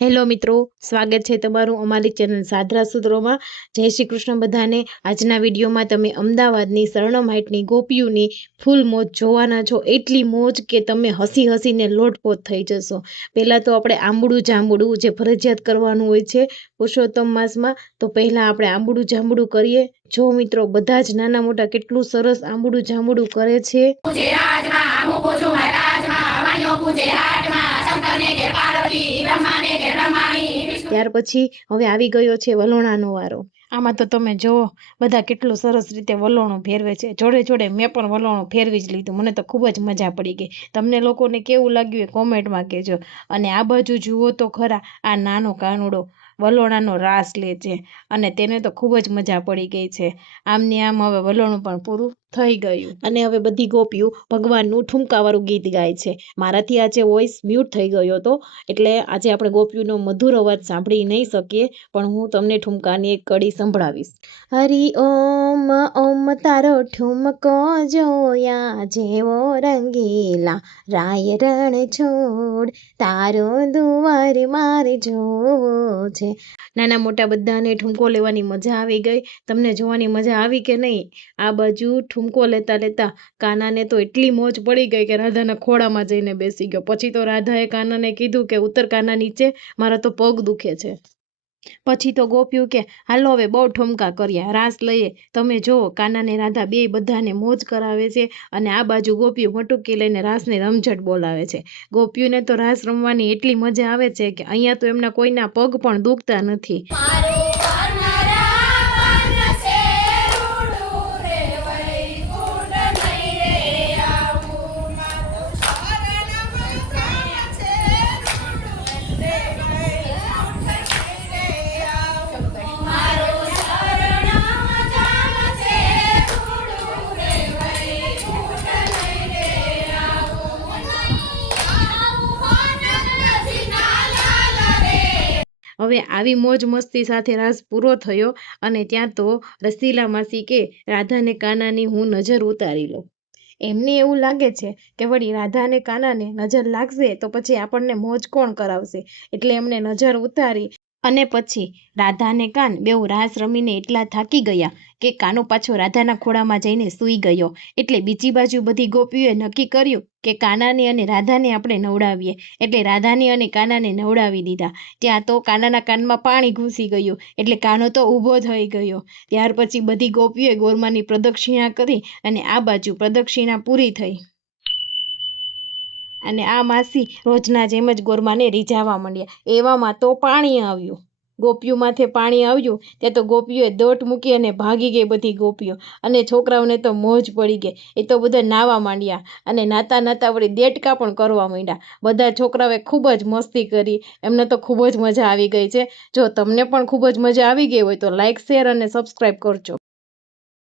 Hello મિત્રો, સ્વાગત છે તમારું અમારી ચેનલ સાદરા સૂત્રોમાં। જય શ્રી કૃષ્ણ બધાને। આજના વિડીયોમાં તમે અમદાવાદની શરણમ હાઇટની ગોપીઓની ફૂલ મોજ જોવાના છો। એટલી મોજ કે તમે હસી હસીને લોટપોટ થઈ જશો। પહેલાં તો આપણે આંબળું જાંબળું જે ફરજિયાત કરવાનું હોય છે પુરુષોત્તમ માસમાં, તો પહેલાં આપણે આંબળું જાંબળું કરીએ। જો મિત્રો બધા જ નાના મોટા કેટલું સરસ આંબળું જાંબળું કરે છે। ત્યાર પછી હવે આવી ગયો છે વલોણાનો વારો। આમાં તો તમે જુઓ બધા કેટલું સરસ રીતે વલોણું ફેરવે છે। જોડે જોડે મેં પણ વલોણું ફેરવી જ લીધું, મને તો ખૂબ જ મજા પડી ગઈ। તમને લોકોને કેવું લાગ્યું એ કોમેન્ટમાં કહેજો। અને આ બાજુ જુઓ તો ખરા, આ નાનો કાનુડો વલોણાનો રાસ લે છે અને તેને તો ખૂબ જ મજા પડી ગઈ છે। આમની આમ હવે વલોણું પણ પૂરું થઈ ગયું અને હવે બધી ગોપીઓ ભગવાનનું ઠુમકાવાળું ગીત ગાય છે। મારાથી આજે વોઇસ મ્યુટ થઈ ગયો હતો, એટલે આજે આપણે ગોપીઓનો મધુર અવાજ સાંભળી નહીં શકીએ, પણ હું તમને ઠુમકાની એક કડી સંભળાવીશ। હરિ ઓમ ઓમ તારો ઠુમકો જોયા જેવો રંગીલા રાય રણ છોડ, તારો દુવાર મારે જોવો છે। નાના મોટા બધાને ઠુમકો લેવાની મજા આવી ગઈ। તમને જોવાની મજા આવી કે નહીં? આ બાજુ ઠુમકો લેતા લેતા કાનાને તો એટલી મોજ પડી ગઈ કે રાધાના ખોળામાં જઈને બેસી ગયો। પછી તો રાધાએ કાનાને કીધું કે ઉતર કાના નીચે, મારા તો પગ દુખે છે। પછી તો ગોપ્યું કે હાલો હવે બહુ ઠુમકા કર્યા, રાસ લઈએ। તમે જુઓ કાનાને રાધા બે બધાને મોજ કરાવે છે અને આ બાજુ ગોપીઓ મટુકી લઈને રાસની રમઝટ બોલાવે છે। ગોપીઓને તો રાસ રમવાની એટલી મજા આવે છે કે અહીંયા તો એમના કોઈના પગ પણ દુખતા નથી। હવે આવી મોજ મસ્તી સાથે રાસ પૂરો થયો અને ત્યાં તો રસીલા માસી કે રાધાને કાનાની હું નજર ઉતારી લઉં। એમને એવું લાગે છે કે વળી રાધાને કાનાને નજર લાગશે તો પછી આપણને મોજ કોણ કરાવશે, એટલે એમને નજર ઉતારી અને પછી રાધાને કાન બેઉ રાસ રમીને એટલા થાકી ગયા કે કાનો પાછો રાધાના ખોળામાં જઈને સૂઈ ગયો। એટલે બીજી બાજુ બધી ગોપીઓએ નક્કી કર્યું કે કાનાને અને રાધાને આપણે નવડાવીએ, એટલે રાધાને અને કાનાને નવડાવી દીધા। ત્યાં તો કાનાના કાનમાં પાણી ઘૂસી ગયું, એટલે કાનો તો ઊભો થઈ ગયો। ત્યાર પછી બધી ગોપીઓએ ગોરમાની પ્રદક્ષિણા કરી અને આ બાજુ પ્રદક્ષિણા પૂરી થઈ અને આ માસી રોજના જેમ જ ગોરમાને રીઝાવા માંડ્યા। એવામાં તો પાણી આવ્યું, ગોપીઓ માથે પાણી આવ્યું ત્યાં તો ગોપીઓએ દોટ મૂકી અને ભાગી ગઈ બધી ગોપીઓ, અને છોકરાઓને તો મોજ પડી ગઈ। એ તો બધા નાવા માંડ્યા અને નાતા નાતા વળી દેડકા પણ કરવા માંડ્યા। બધા છોકરાઓએ ખૂબ જ મસ્તી કરી, એમને તો ખૂબ જ મજા આવી ગઈ છે। જો તમને પણ ખૂબ જ મજા આવી ગઈ હોય તો લાઇક, શેર અને સબસ્ક્રાઈબ કરજો।